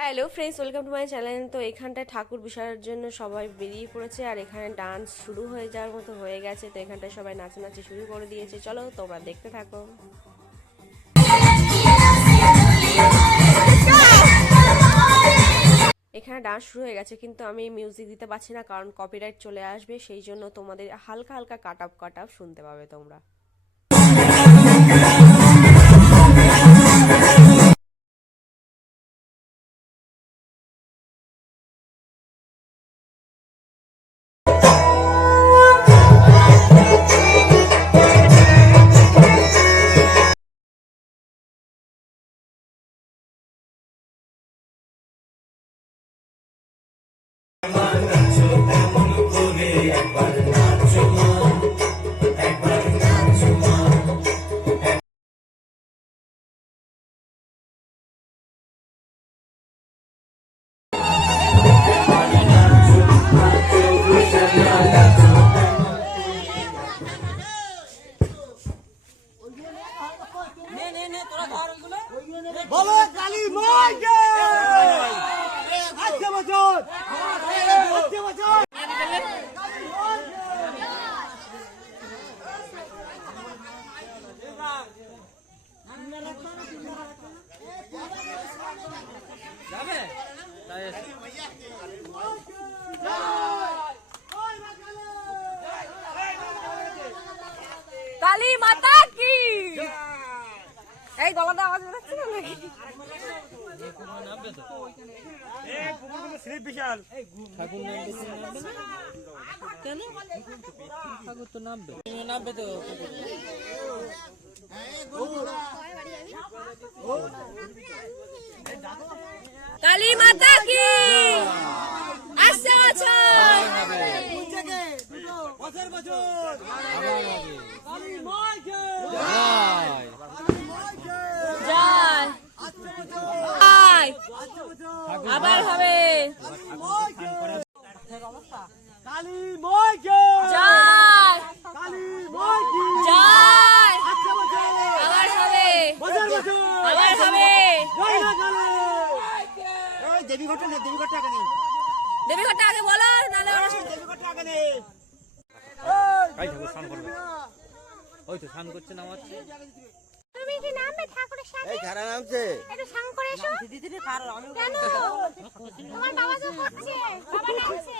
Hello friends, welcome to my channel. তো এখানটায় ঠাকুর বিসর্জনের জন্য সবাই বেরিয়ে পড়েছে, আর এখানে ডান্স শুরু হয়ে যাওয়ার মতো হয়ে গেছে। তো এখানটায় সবাই নাচানাচি শুরু করে দিয়েছে। চলো তোমরা দেখতে থাকো। এখানে ডান্স শুরু হয়ে গেছে, কিন্তু আমি মিউজিক দিতে পারছি না, কারণ কপিরাইট চলে আসবে। সেই জন্য তোমাদের হালকা হালকা কাট আপ শুনতে পাবে তোমরা। বলো কালী মাকে আজকে বছর যাবে কালী মাতা কি! এই গলাটা আওয়াজ বেরোচ্ছে না নাকি? স্লিপ বিশাল ঠাকুর নামবে কেন? ঠাকুর তো নামবে তো। কালী মাতা কি! আসছে বছর বছর কালী মাকে জয়। আবার হবে। কালী মাকে জয় কালী মাকে জয়। আজকে বছর আবার হবে। বছর বছর আবার হবে। জয় মা কালী। এই দেবীঘরটা নেই, দেবীঘরটা আগে নেই, দেবীঘরটা আগে বলো, নাহলে ওরা দেবীঘরটা আগে নেই। কাই ঠাকুর স্নান করবে, ওই তো স্নান করছে, নামাচ্ছে। তুমি কি নামবে ঠাকুরের সাথে? এই খারা নামছে, একটু সাং করে এসো। কেন? তোমার বাবা তো করছে, বাবা নামছে।